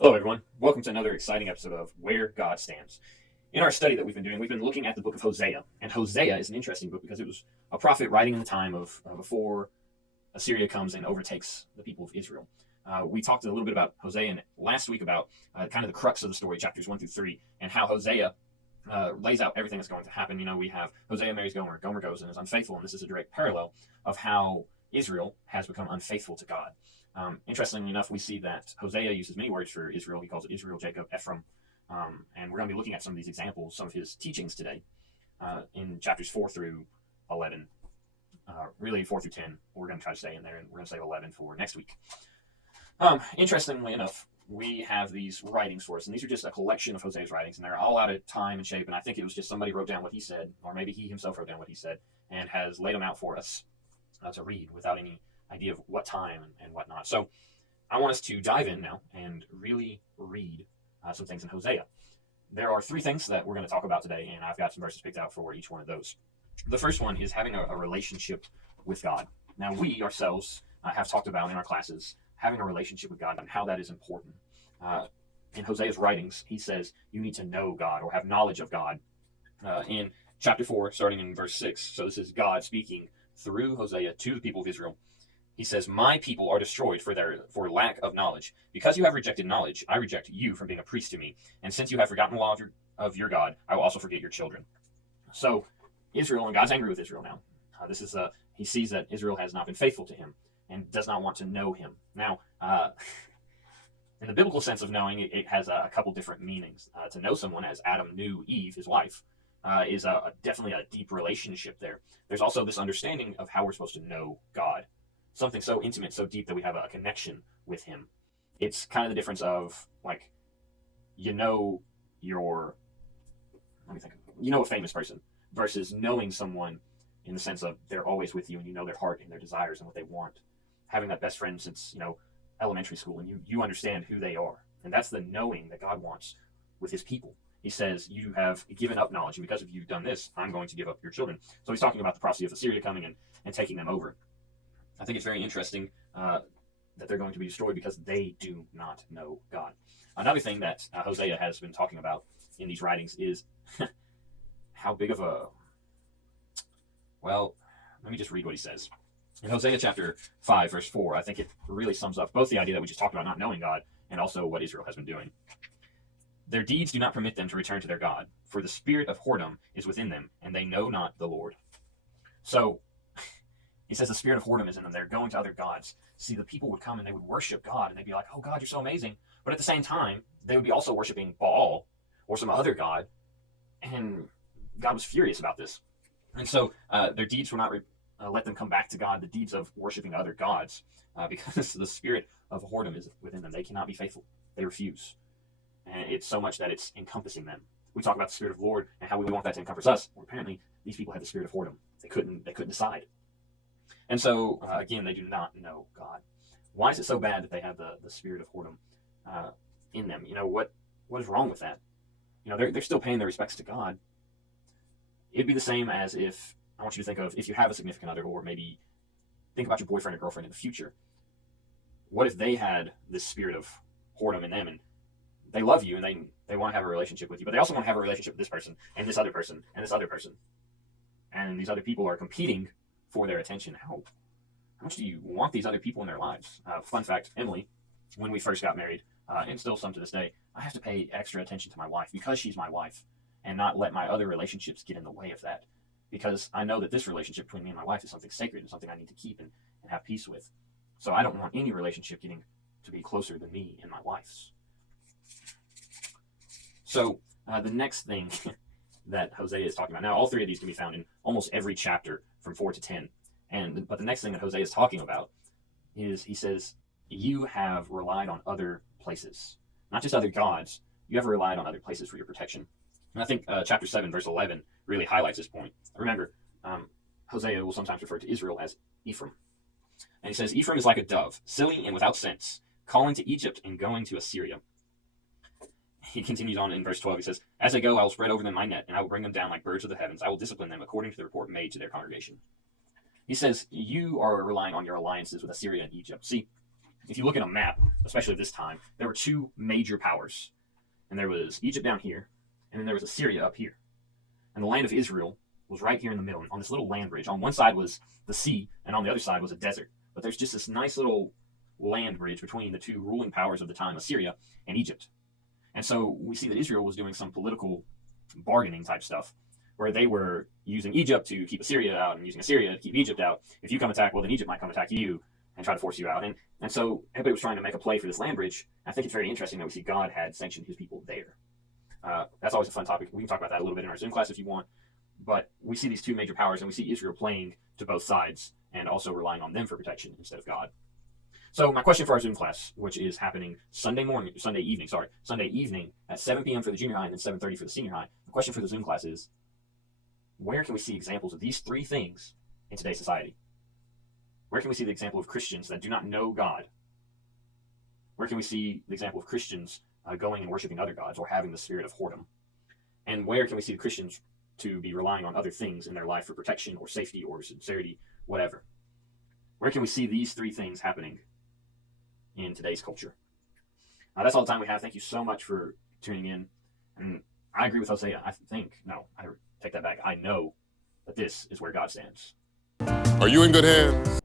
Hello, everyone. Welcome to another exciting episode of Where God Stands. In our study that we've been doing, we've been looking at the book of Hosea. And Hosea is an interesting book because it was a prophet writing in the time of before Assyria comes and overtakes the people of Israel. We talked a little bit about Hosea last week about kind of the crux of the story, chapters 1 through 3, and how Hosea lays out everything that's going to happen. You know, we have Hosea marries Gomer, Gomer goes and is unfaithful, and this is a direct parallel of how Israel has become unfaithful to God. Interestingly enough, we see that Hosea uses many words for Israel. He calls it Israel, Jacob, Ephraim. And we're going to be looking at some of these examples, some of his teachings today in chapters 4 through 11. Really 4 through 10. We're going to try to stay in there, and we're going to save 11 for next week. Interestingly enough, we have these writings for us, and these are just a collection of Hosea's writings, and they're all out of time and shape, and I think it was just somebody wrote down what he said, or maybe he himself wrote down what he said, and has laid them out for us to read without any idea of what time and whatnot. So I want us to dive in now and really read some things in Hosea. There are three things that we're going to talk about today, and I've got some verses picked out for each one of those. The first one is having a relationship with God. Now, we ourselves have talked about in our classes having a relationship with God and how that is important. In Hosea's writings, he says you need to know God or have knowledge of God. In chapter 4, starting in verse 6, so this is God speaking through Hosea to the people of Israel. He says, "My people are destroyed for lack of knowledge. Because you have rejected knowledge, I reject you from being a priest to me. And since you have forgotten the law of your God, I will also forget your children." So Israel, and God's angry with Israel now. He sees that Israel has not been faithful to him and does not want to know him. Now, in the biblical sense of knowing, it has a couple different meanings. To know someone, as Adam knew Eve, his wife, is definitely a deep relationship there. There's also this understanding of how we're supposed to know God. Something so intimate, so deep that we have a connection with him. It's kind of the difference of, like, you know your, let me think, you know a famous person versus knowing someone in the sense of they're always with you and you know their heart and their desires and what they want. Having that best friend since, elementary school, and you understand who they are. And that's the knowing that God wants with his people. He says, you have given up knowledge, and because of you've done this, I'm going to give up your children. So he's talking about the prophecy of Assyria coming and taking them over. I think it's very interesting that they're going to be destroyed because they do not know God. Another thing that Hosea has been talking about in these writings is how big of a... Well, let me just read what he says. In Hosea chapter 5, verse 4, I think it really sums up both the idea that we just talked about not knowing God and also what Israel has been doing. "Their deeds do not permit them to return to their God, for the spirit of whoredom is within them, and they know not the Lord." So he says the spirit of whoredom is in them. They're going to other gods. See, the people would come and they would worship God, and they'd be like, "Oh, God, you're so amazing." But at the same time, they would be also worshiping Baal or some other god, and God was furious about this. And so their deeds will not let them come back to God, the deeds of worshiping other gods, because the spirit of whoredom is within them. They cannot be faithful. They refuse. And it's so much that it's encompassing them. We talk about the spirit of the Lord and how we want that to encompass us. Well, apparently, these people had the spirit of whoredom. They couldn't decide. And so, again, they do not know God. Why is it so bad that they have the spirit of whoredom in them? What is wrong with that? They're still paying their respects to God. It'd be the same as if, I want you to think of, if you have a significant other, or maybe think about your boyfriend or girlfriend in the future. What if they had this spirit of whoredom in them, and they love you, and they want to have a relationship with you, but they also want to have a relationship with this person, and this other person, and this other person. And these other people are competing for their attention. How much do you want these other people in their lives? Fun fact, Emily, when we first got married, and still some to this day, I have to pay extra attention to my wife because she's my wife, and not let my other relationships get in the way of that. Because I know that this relationship between me and my wife is something sacred and something I need to keep and have peace with. So I don't want any relationship getting to be closer than me and my wife's. So the next thing that Hosea is talking about, now all three of these can be found in almost every chapter from 4 to 10. But the next thing that Hosea is talking about is, he says, you have relied on other places. Not just other gods, you have relied on other places for your protection. And I think chapter 7, verse 11 really highlights this point. Remember, Hosea will sometimes refer to Israel as Ephraim. And he says, "Ephraim is like a dove, silly and without sense, calling to Egypt and going to Assyria." He continues on in verse 12. He says, "As they go, I will spread over them my net, and I will bring them down like birds of the heavens. I will discipline them according to the report made to their congregation." He says, you are relying on your alliances with Assyria and Egypt. See, if you look at a map, especially this time, there were two major powers. And there was Egypt down here, and then there was Assyria up here. And the land of Israel was right here in the middle, on this little land bridge. On one side was the sea, and on the other side was a desert. But there's just this nice little land bridge between the two ruling powers of the time, Assyria and Egypt. And so we see that Israel was doing some political bargaining type stuff, where they were using Egypt to keep Assyria out and using Assyria to keep Egypt out. If you come attack, well, then Egypt might come attack you and try to force you out. And so everybody was trying to make a play for this land bridge. I think it's very interesting that we see God had sanctioned his people there. That's always a fun topic. We can talk about that a little bit in our Zoom class if you want. But we see these two major powers, and we see Israel playing to both sides and also relying on them for protection instead of God. So my question for our Zoom class, which is happening Sunday evening at 7 p.m. for the junior high and then 7:30 for the senior high. The question for the Zoom class is, where can we see examples of these three things in today's society? Where can we see the example of Christians that do not know God? Where can we see the example of Christians going and worshiping other gods or having the spirit of whoredom? And where can we see the Christians to be relying on other things in their life for protection or safety or sincerity, whatever? Where can we see these three things happening in today's culture? That's all the time we have. Thank you so much for tuning in. And I agree with Hosea. I take that back. I know that this is where God stands. Are you in good hands?